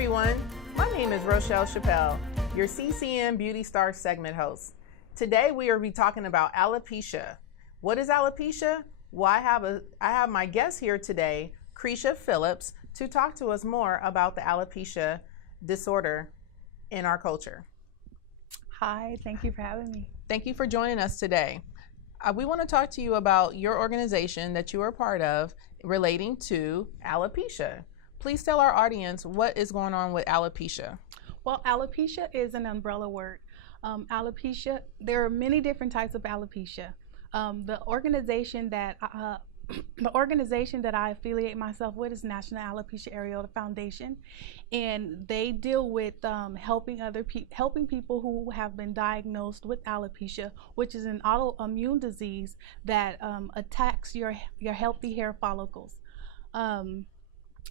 everyone, my name is Rochelle Chappelle, your CCM Beauty Star segment host. Today we are talking about alopecia. What is alopecia? Well, I have my guest here today, Kareisha Phillips, to talk to us more about the alopecia disorder in our culture. Hi, thank you for having me. Thank you for joining us today. We want to talk to you about your organization that you are part of relating to alopecia. Please tell our audience what is going on with alopecia. Well, alopecia is an umbrella word. Alopecia, there are many different types of alopecia. The organization that I affiliate myself with is National Alopecia Areata Foundation, and they deal with helping people who have been diagnosed with alopecia, which is an autoimmune disease that attacks your healthy hair follicles.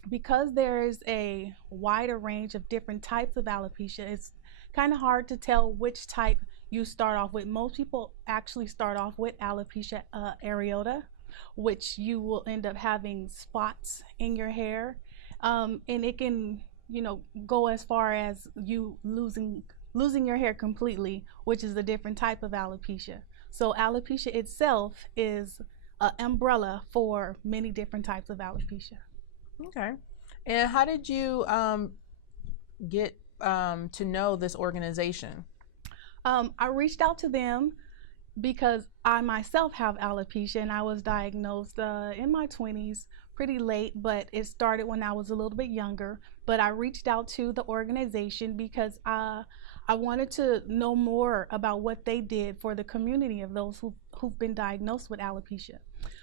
Because there is a wider range of different types of alopecia, it's kind of hard to tell which type you start off with. Most people actually start off with alopecia areata, which you will end up having spots in your hair, and it can, go as far as you losing your hair completely, which is a different type of alopecia. So alopecia itself is an umbrella for many different types of alopecia. Okay. And how did you get to know this organization? I reached out to them because I myself have alopecia, and I was diagnosed in my 20s, pretty late, but it started when I was a little bit younger. But I reached out to the organization because I wanted to know more about what they did for the community of those who've been diagnosed with alopecia.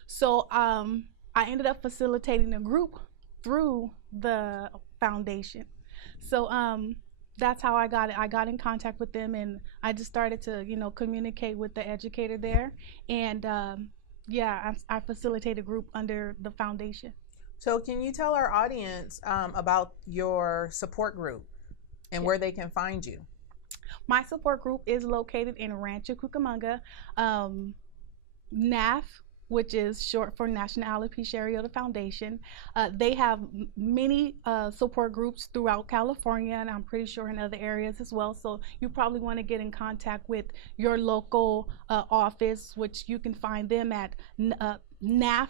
So I ended up facilitating a group through the foundation. So that's how I got it. I got in contact with them, and I just started to, communicate with the educator there. And I facilitate a group under the foundation. So can you tell our audience about your support group and where they can find you? My support group is located in Rancho Cucamonga, NAF, which is short for National Alopecia Areata Foundation. They have many support groups throughout California, and I'm pretty sure in other areas as well. So you probably want to get in contact with your local office, which you can find them at naf.org,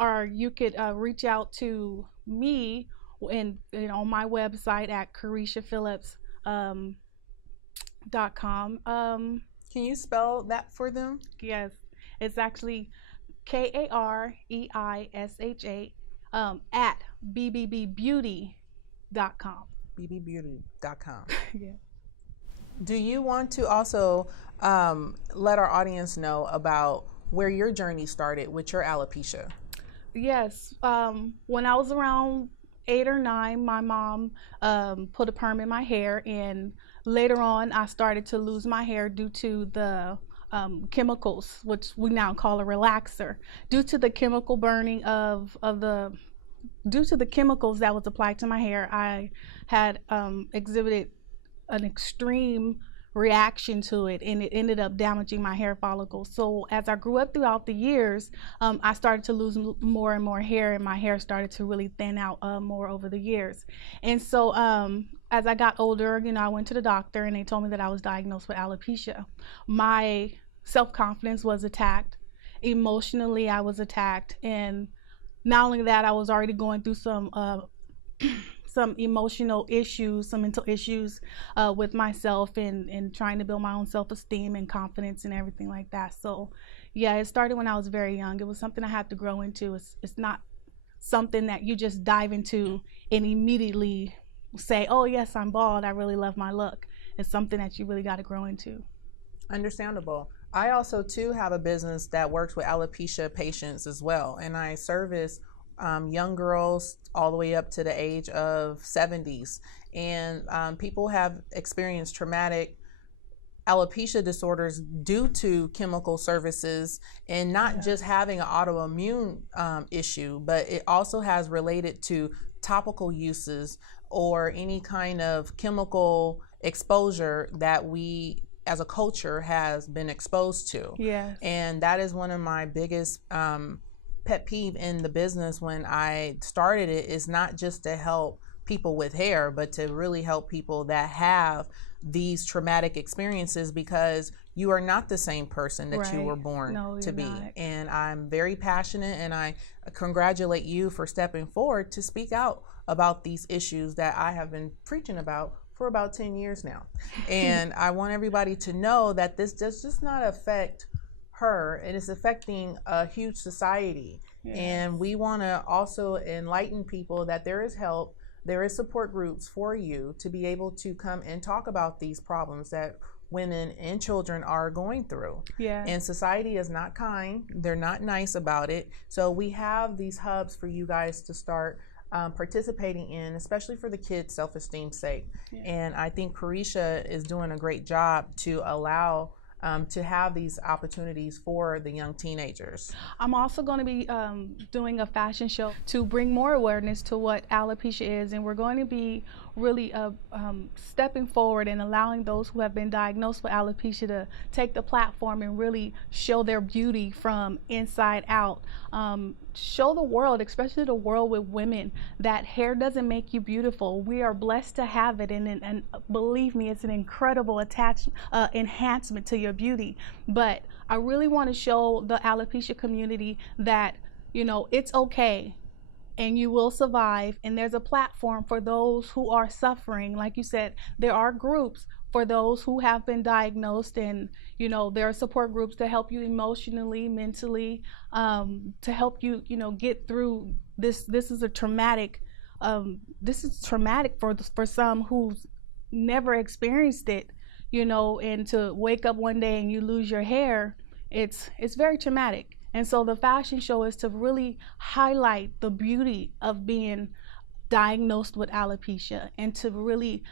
or you could reach out to me on my website at kareishaphillips.com. Can you spell that for them? Yes, it's actually KAREISHA at bbbbeauty.com. bbbbeauty.com. Yeah. Do you want to also let our audience know about where your journey started with your alopecia? Yes. When I was around 8 or 9, my mom put a perm in my hair, and later on I started to lose my hair due to the chemicals, which we now call a relaxer. Due to the chemical burning due to the chemicals that was applied to my hair, I had exhibited an extreme reaction to it, and it ended up damaging my hair follicles. So as I grew up throughout the years, I started to lose more and more hair, and my hair started to really thin out more over the years. And so as I got older, I went to the doctor, and they told me that I was diagnosed with alopecia. My self-confidence was attacked. Emotionally, I was attacked, and not only that, I was already going through some emotional issues, some mental issues with myself, and trying to build my own self-esteem and confidence and everything like that. So yeah, it started when I was very young. It was something I had to grow into. It's not something that you just dive into and immediately say, oh yes, I'm bald, I really love my look. It's something that you really got to grow into. Understandable. I also too have a business that works with alopecia patients as well, and I service young girls all the way up to the age of 70s, and people have experienced traumatic alopecia disorders due to chemical services, and not just having an autoimmune issue, but it also has related to topical uses or any kind of chemical exposure that we as a culture has been exposed to. Yes. And that is one of my biggest pet peeve in the business when I started it is not just to help people with hair, but to really help people that have these traumatic experiences, because you are not the same person that you were born to be. Not. And I'm very passionate, and I congratulate you for stepping forward to speak out about these issues that I have been preaching about for about 10 years now. And I want everybody to know that this does just not affect her, it is affecting a huge society. Yes. And we want to also enlighten people that there is help, there is support groups for you to be able to come and talk about these problems that women and children are going through. Yeah. And society is not kind, they're not nice about it. So we have these hubs for you guys to start participating in, especially for the kids' self-esteem sake. Yeah. And I think Kareisha is doing a great job to allow to have these opportunities for the young teenagers. I'm also going to be doing a fashion show to bring more awareness to what alopecia is, and we're going to be really stepping forward and allowing those who have been diagnosed with alopecia to take the platform and really show their beauty from inside out. Show the world, especially the world with women, that hair doesn't make you beautiful. We are blessed to have it, and believe me, it's an incredible enhancement to your beauty. But I really want to show the alopecia community that, you know, it's okay and you will survive, and there's a platform for those who are suffering. Like you said, there are groups for those who have been diagnosed, and you know, there are support groups to help you emotionally, mentally, to help you, you know, get through this. This is a traumatic, this is traumatic for some who's never experienced it, you know, and to wake up one day and you lose your hair, it's very traumatic. And so the fashion show is to really highlight the beauty of being diagnosed with alopecia, and to really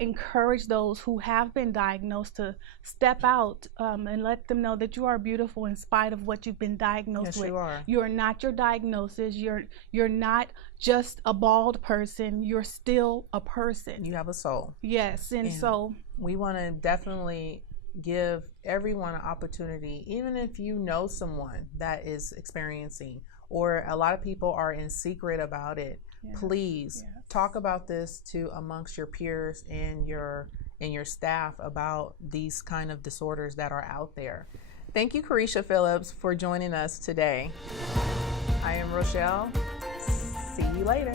encourage those who have been diagnosed to step out and let them know that you are beautiful in spite of what you've been diagnosed with. You are. You're not your diagnosis. You're not just a bald person. You're still a person. You have a soul. Yes, and so we want to definitely give everyone an opportunity, even if you know someone that is experiencing, or a lot of people are in secret about it. Yeah. Please talk about this to amongst your peers and your staff about these kind of disorders that are out there. Thank you, Kareisha Phillips, for joining us today. I am Rochelle. See you later.